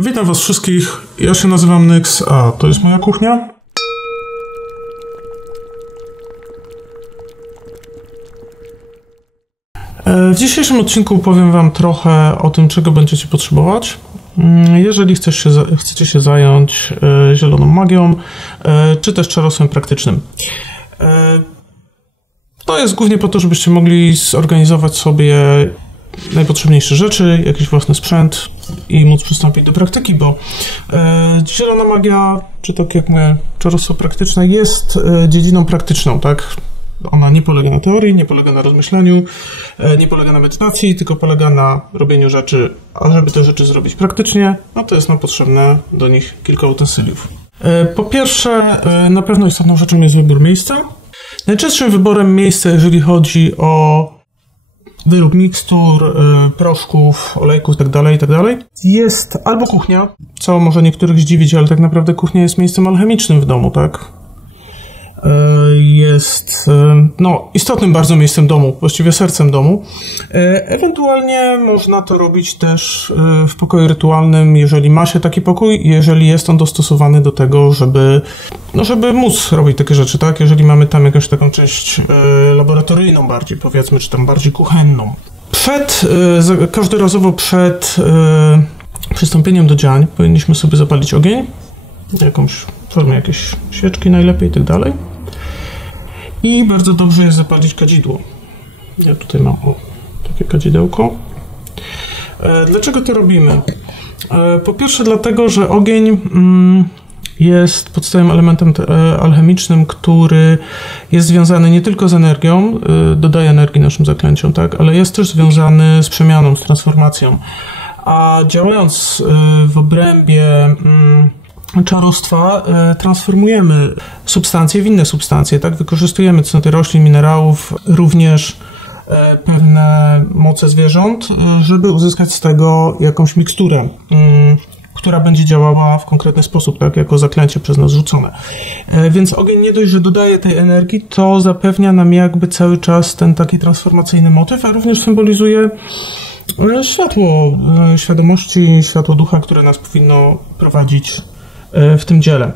Witam was wszystkich, ja się nazywam Nyx, a to jest moja kuchnia. W dzisiejszym odcinku powiem wam trochę o tym, czego będziecie potrzebować, jeżeli chcecie się zająć zieloną magią, czy też czarostwem praktycznym. To jest głównie po to, żebyście mogli zorganizować sobie najpotrzebniejsze rzeczy, jakiś własny sprzęt i móc przystąpić do praktyki, bo zielona magia, czy tak jak my, czarostwo praktyczne, jest dziedziną praktyczną, tak? Ona nie polega na teorii, nie polega na rozmyślaniu, nie polega na medytacji, tylko polega na robieniu rzeczy, a żeby te rzeczy zrobić praktycznie, no to jest nam potrzebne do nich kilka utensyliów. Po pierwsze, na pewno istotną rzeczą jest wybór miejsca. Najczęstszym wyborem miejsca, jeżeli chodzi o wyrób mikstur, proszków, olejków itd., jest albo kuchnia, co może niektórych zdziwić, ale tak naprawdę kuchnia jest miejscem alchemicznym w domu, tak? Jest istotnym bardzo miejscem domu, właściwie sercem domu. Ewentualnie można to robić też w pokoju rytualnym, jeżeli ma się taki pokój, jeżeli jest on dostosowany do tego, żeby móc robić takie rzeczy, tak? Jeżeli mamy tam jakąś taką część laboratoryjną bardziej, powiedzmy, czy tam bardziej kuchenną. Każdorazowo przed przystąpieniem do działań powinniśmy sobie zapalić ogień, w formie jakiejś świeczki najlepiej i tak dalej. I bardzo dobrze jest zapalić kadzidło. Ja tutaj mam takie kadzidełko. Dlaczego to robimy? Po pierwsze dlatego, że ogień jest podstawowym elementem alchemicznym, który jest związany nie tylko z energią, dodaje energii naszym zaklęciom, tak, ale jest też związany z przemianą, z transformacją. A działając w obrębie czarostwa, transformujemy substancje w inne substancje, tak? Wykorzystujemy cnoty roślin, minerałów, również pewne moce zwierząt, żeby uzyskać z tego jakąś miksturę, która będzie działała w konkretny sposób, tak? Jako zaklęcie przez nas rzucone. Więc ogień nie dość, że dodaje tej energii, to zapewnia nam jakby cały czas ten taki transformacyjny motyw, a również symbolizuje światło świadomości, światło ducha, które nas powinno prowadzić w tym dziele.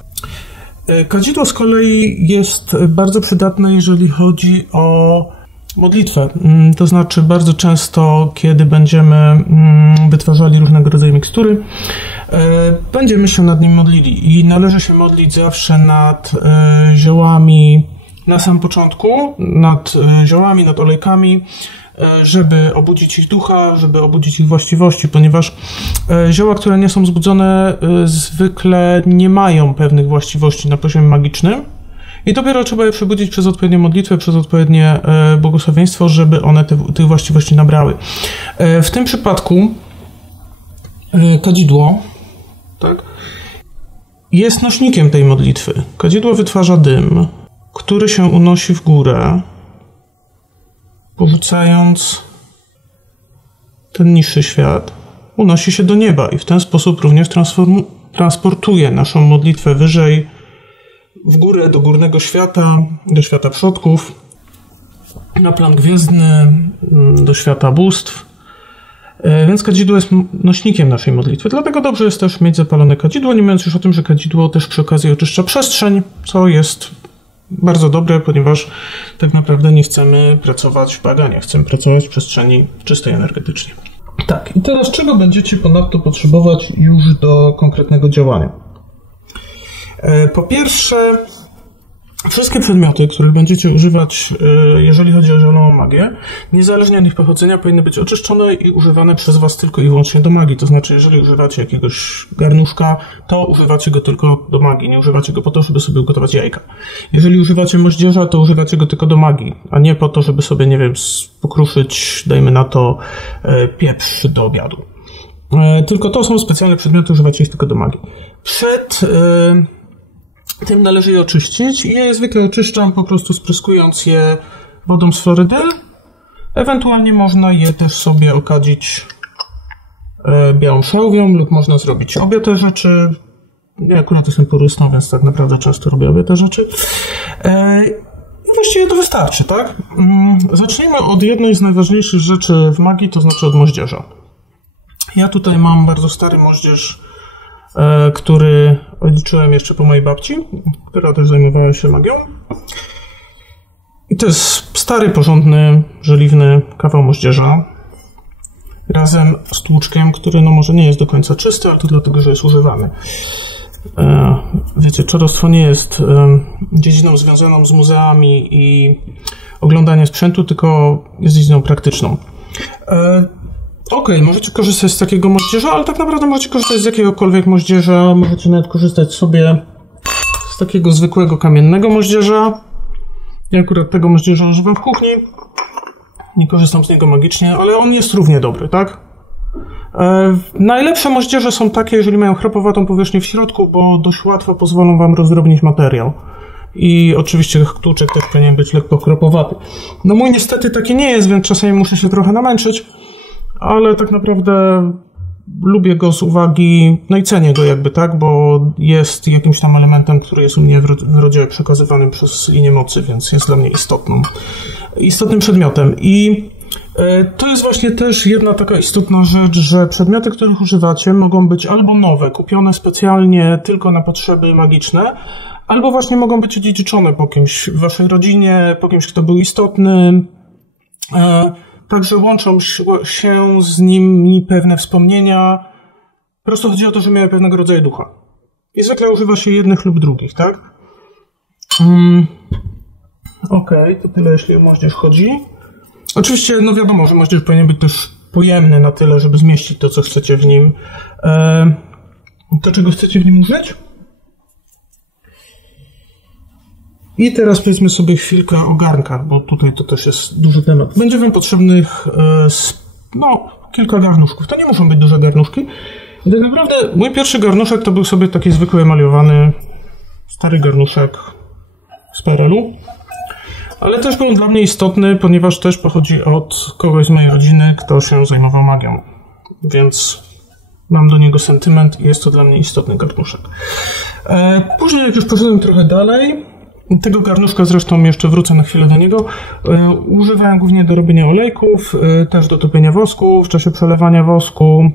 Kadzidło z kolei jest bardzo przydatne, jeżeli chodzi o modlitwę. To znaczy bardzo często, kiedy będziemy wytwarzali różnego rodzaju mikstury, będziemy się nad nim modlili i należy się modlić zawsze nad ziołami na samym początku, nad ziołami, nad olejkami, żeby obudzić ich ducha, żeby obudzić ich właściwości, ponieważ zioła, które nie są wzbudzone, zwykle nie mają pewnych właściwości na poziomie magicznym i dopiero trzeba je przebudzić przez odpowiednią modlitwę, przez odpowiednie błogosławieństwo, żeby one tych właściwości nabrały. W tym przypadku kadzidło, tak, jest nośnikiem tej modlitwy. Kadzidło wytwarza dym, który się unosi w górę, porzucając ten niższy świat, unosi się do nieba i w ten sposób również transportuje naszą modlitwę wyżej, w górę, do górnego świata, do świata przodków, na plan gwiezdny, do świata bóstw. Więc kadzidło jest nośnikiem naszej modlitwy. Dlatego dobrze jest też mieć zapalone kadzidło, nie mówiąc już o tym, że kadzidło też przy okazji oczyszcza przestrzeń, co jest bardzo dobre, ponieważ tak naprawdę nie chcemy pracować w baganie, chcemy pracować w przestrzeni czystej energetycznie. Tak, i teraz czego będziecie ponadto potrzebować już do konkretnego działania? Po pierwsze, wszystkie przedmioty, których będziecie używać, jeżeli chodzi o zieloną magię, niezależnie od ich pochodzenia, powinny być oczyszczone i używane przez was tylko i wyłącznie do magii. To znaczy, jeżeli używacie jakiegoś garnuszka, to używacie go tylko do magii. Nie używacie go po to, żeby sobie ugotować jajka. Jeżeli używacie moździerza, to używacie go tylko do magii, a nie po to, żeby sobie, nie wiem, pokruszyć, dajmy na to, pieprz do obiadu. Tylko to są specjalne przedmioty, używacie ich tylko do magii. Przed tym należy je oczyścić i ja je zwykle oczyszczam po prostu spryskując je wodą z Florydyl. Ewentualnie można je też sobie okadzić białą szałwią lub można zrobić obie te rzeczy. Ja akurat jestem purystą, więc tak naprawdę często robię obie te rzeczy. I właściwie to wystarczy, tak? Zacznijmy od jednej z najważniejszych rzeczy w magii, to znaczy od moździerza. Ja tutaj mam bardzo stary moździerz który odziedziczyłem jeszcze po mojej babci, która też zajmowała się magią. I to jest stary, porządny, żeliwny kawał moździerza razem z tłuczkiem, który no może nie jest do końca czysty, ale to dlatego, że jest używany. Wiecie, czarostwo nie jest dziedziną związaną z muzeami i oglądaniem sprzętu, tylko jest dziedziną praktyczną. Okej, możecie korzystać z takiego moździerza, ale tak naprawdę możecie korzystać z jakiegokolwiek moździerza. Możecie nawet korzystać sobie z takiego zwykłego kamiennego moździerza. Ja akurat tego moździerza używam w kuchni. Nie korzystam z niego magicznie, ale on jest równie dobry, tak? Najlepsze moździerze są takie, jeżeli mają chropowatą powierzchnię w środku, bo dość łatwo pozwolą wam rozdrobnić materiał. I oczywiście tłuczek też powinien być lekko chropowaty. No mój niestety taki nie jest, więc czasami muszę się trochę namęczyć, ale tak naprawdę lubię go z uwagi, no i cenię go jakby, tak, bo jest jakimś tam elementem, który jest u mnie w rodzie przekazywanym przez linię mocy, więc jest dla mnie istotnym przedmiotem. I to jest właśnie też jedna taka istotna rzecz, że przedmioty, których używacie, mogą być albo nowe, kupione specjalnie tylko na potrzeby magiczne, albo właśnie mogą być odziedziczone po kimś w waszej rodzinie, po kimś, kto był istotny. Także łączą się z nimi pewne wspomnienia. Po prostu chodzi o to, że miały pewnego rodzaju ducha. I zwykle używa się jednych lub drugich, tak? Okej, to tyle, jeśli o moździerz chodzi. Oczywiście, no wiadomo, że moździerz powinien być też pojemny na tyle, żeby zmieścić to, co chcecie w nim. To, czego chcecie w nim użyć? I teraz powiedzmy sobie chwilkę o garnkach, bo tutaj to też jest duży temat. Będzie wam potrzebnych kilka garnuszków. To nie muszą być duże garnuszki. Tak naprawdę mój pierwszy garnuszek to był sobie taki zwykły emaliowany stary garnuszek z PRL-u. Ale też był dla mnie istotny, ponieważ też pochodzi od kogoś z mojej rodziny, kto się zajmował magią. Więc mam do niego sentyment i jest to dla mnie istotny garnuszek. Później jak już poszedłem trochę dalej, tego garnuszka zresztą jeszcze wrócę na chwilę do niego, używałem głównie do robienia olejków, też do topienia wosku w czasie przelewania wosku.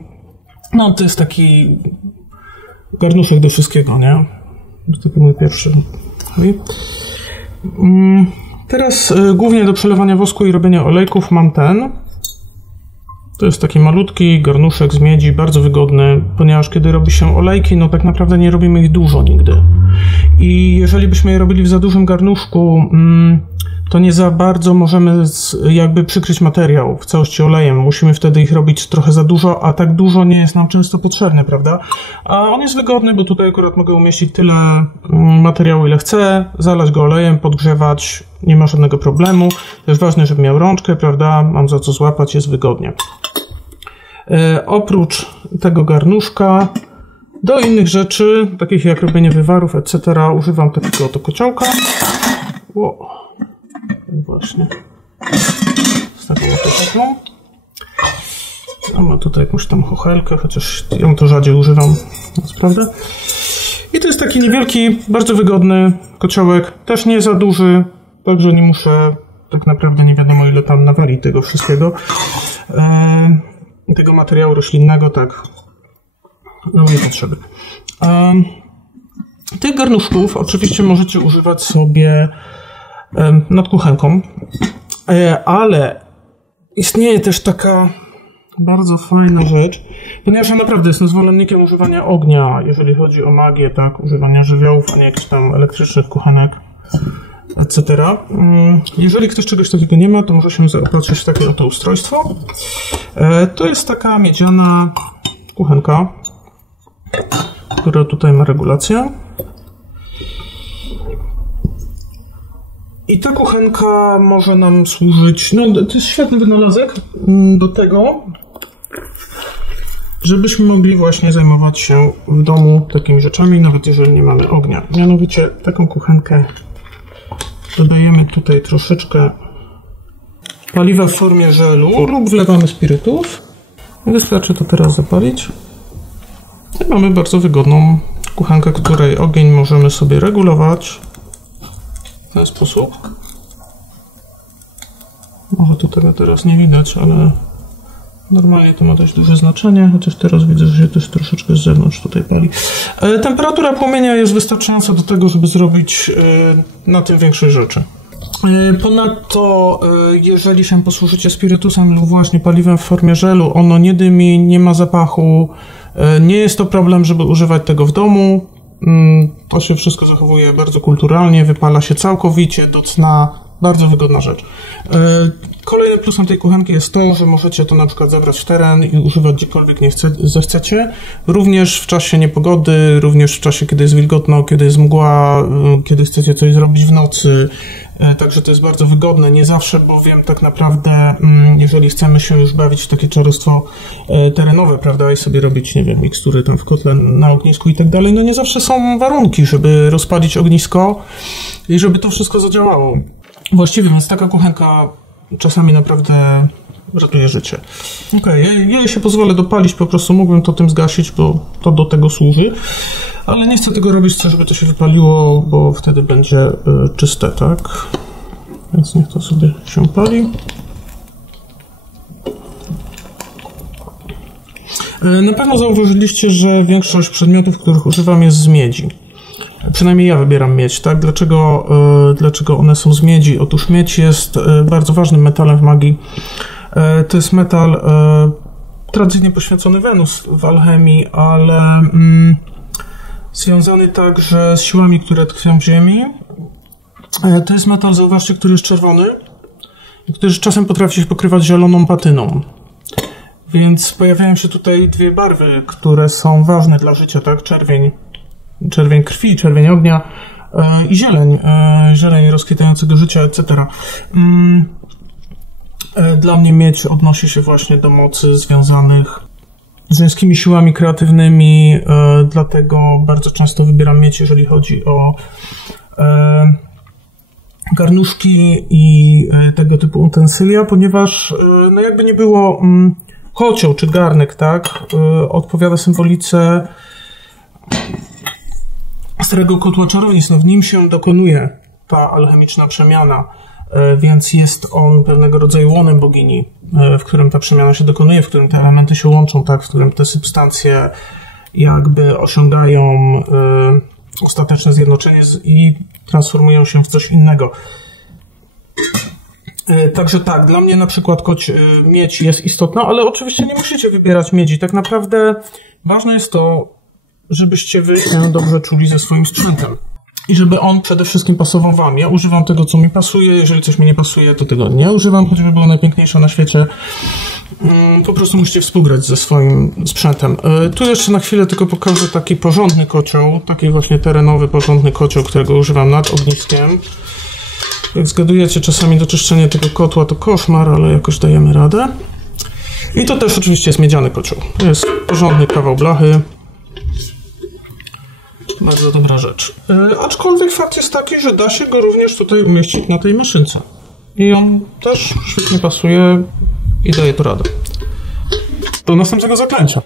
No to jest taki garnuszek do wszystkiego, nie? To taki mój pierwszy. Teraz głównie do przelewania wosku i robienia olejków mam ten. To jest taki malutki garnuszek z miedzi, bardzo wygodny, ponieważ kiedy robi się olejki, no tak naprawdę nie robimy ich dużo nigdy. I jeżeli byśmy je robili w za dużym garnuszku, to nie za bardzo możemy jakby przykryć materiał w całości olejem. Musimy wtedy ich robić trochę za dużo, a tak dużo nie jest nam często potrzebne, prawda? A on jest wygodny, bo tutaj akurat mogę umieścić tyle materiału, ile chcę, zalać go olejem, podgrzewać, nie ma żadnego problemu. Też ważne, żeby miał rączkę, prawda? Mam za co złapać, jest wygodnie. Oprócz tego garnuszka, do innych rzeczy, takich jak robienie wywarów, etc., używam takiego oto kociołka. Właśnie. Z taką oto. A ma tutaj jakąś tam chochelkę, chociaż ją to rzadziej używam, naprawdę. I to jest taki niewielki, bardzo wygodny kociołek, też nie za duży, także nie muszę tak naprawdę nie wiadomo ile tam nawalić tego wszystkiego. Tego materiału roślinnego, tak, na moje potrzeby. Tych garnuszków oczywiście możecie używać sobie nad kuchenką, ale istnieje też taka bardzo fajna rzecz, ponieważ ja naprawdę jestem zwolennikiem używania ognia, jeżeli chodzi o magię, tak, używania żywiołów, a nie jakichś tam elektrycznych kuchenek, etc. Jeżeli ktoś czegoś takiego nie ma, to może się zaopatrzyć w takie oto ustrojstwo. To jest taka miedziana kuchenka, która tutaj ma regulację. I ta kuchenka może nam służyć, no to jest świetny wynalazek do tego, żebyśmy mogli właśnie zajmować się w domu takimi rzeczami, nawet jeżeli nie mamy ognia. Mianowicie taką kuchenkę dodajemy tutaj troszeczkę paliwa w formie żelu lub wlewamy spirytus. Wystarczy to teraz zapalić. I mamy bardzo wygodną kuchenkę, której ogień możemy sobie regulować w ten sposób. Może to tego teraz nie widać, ale Normalnie to ma dość duże znaczenie, chociaż teraz widzę, że się też troszeczkę z zewnątrz tutaj pali. Temperatura płomienia jest wystarczająca do tego, żeby zrobić na tym większość rzeczy. Ponadto, jeżeli się posłużycie spirytusem lub właśnie paliwem w formie żelu, ono nie dymi, nie ma zapachu, nie jest to problem, żeby używać tego w domu. To się wszystko zachowuje bardzo kulturalnie, wypala się całkowicie do cna, bardzo wygodna rzecz. Kolejnym plusem tej kuchenki jest to, że możecie to na przykład zabrać w teren i używać gdziekolwiek zechcecie. Również w czasie niepogody, również w czasie, kiedy jest wilgotno, kiedy jest mgła, kiedy chcecie coś zrobić w nocy. Także to jest bardzo wygodne. Nie zawsze, bowiem tak naprawdę, jeżeli chcemy się już bawić w takie czarostwo terenowe, prawda, i sobie robić, nie wiem, mikstury tam w kotle na ognisku i tak dalej, no nie zawsze są warunki, żeby rozpalić ognisko i żeby to wszystko zadziałało. Właściwie, więc taka kuchenka czasami naprawdę ratuje życie. Okej, ja się pozwolę dopalić, po prostu mógłbym to tym zgasić, bo to do tego służy, ale nie chcę tego robić, chcę, żeby to się wypaliło, bo wtedy będzie czyste, tak? Więc niech to sobie się pali. Na pewno zauważyliście, że większość przedmiotów, których używam, jest z miedzi. Przynajmniej ja wybieram miedź, tak? Dlaczego one są z miedzi? Otóż miedź jest bardzo ważnym metalem w magii. To jest metal tradycyjnie poświęcony Wenus w alchemii, ale związany także z siłami, które tkwią w ziemi. To jest metal, zauważcie, który jest czerwony, który czasem potrafi się pokrywać zieloną patyną. Więc pojawiają się tutaj dwie barwy, które są ważne dla życia, tak? Czerwień krwi, czerwień ognia i zieleń rozkwitającego życia, etc. Dla mnie miedź odnosi się właśnie do mocy związanych z żeńskimi siłami kreatywnymi, dlatego bardzo często wybieram miedź, jeżeli chodzi o garnuszki i tego typu utensylia, ponieważ no jakby nie było, kocioł czy garnek, tak, odpowiada symbolice starego kotła czarownic. No w nim się dokonuje ta alchemiczna przemiana, więc jest on pewnego rodzaju łonem bogini, w którym ta przemiana się dokonuje, w którym te elementy się łączą, tak, w którym te substancje jakby osiągają ostateczne zjednoczenie i transformują się w coś innego. Także tak, dla mnie na przykład miedź jest istotna, ale oczywiście nie musicie wybierać miedzi. Tak naprawdę ważne jest to, żebyście wy się dobrze czuli ze swoim sprzętem. I żeby on przede wszystkim pasował wam. Ja używam tego, co mi pasuje. Jeżeli coś mi nie pasuje, to tego nie używam, choćby było najpiękniejsze na świecie. Po prostu musicie współgrać ze swoim sprzętem. Tu jeszcze na chwilę tylko pokażę taki porządny kocioł, taki właśnie terenowy, porządny kocioł, którego używam nad ogniskiem. Jak zgadujecie, czasami doczyszczenie tego kotła to koszmar, ale jakoś dajemy radę. I to też oczywiście jest miedziany kocioł. To jest porządny kawał blachy. Bardzo dobra rzecz. Aczkolwiek fakt jest taki, że da się go również tutaj umieścić na tej maszynce. I on też świetnie pasuje i daje to radę. Do następnego zaklęcia.